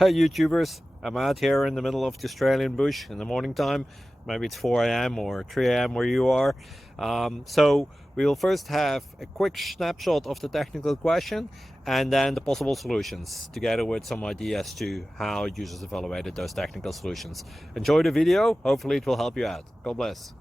Hey YouTubers, I'm out here in the middle of the Australian bush in the morning time. Maybe it's 4 a.m. or 3 a.m. where you are. So we will first have a quick snapshot of the technical question and then the possible solutions, together with some ideas to how users evaluated those technical solutions. Enjoy the video, hopefully it will help you out. God bless.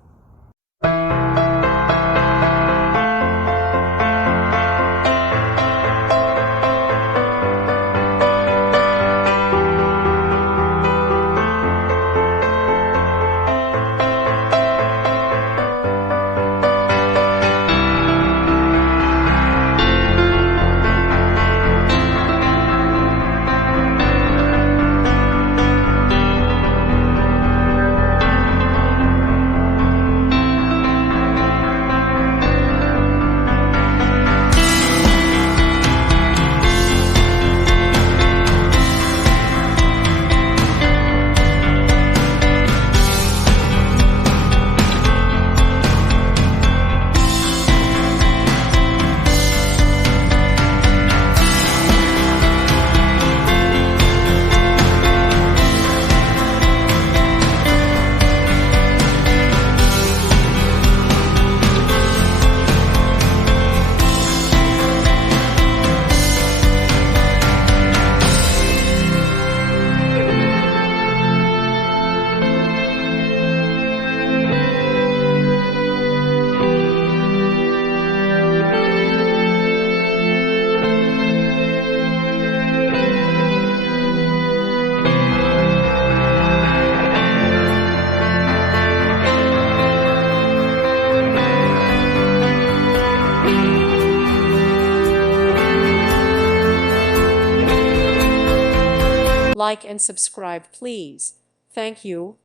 Like and subscribe, please. Thank you.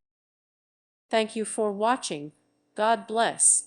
Thank you for watching. God bless.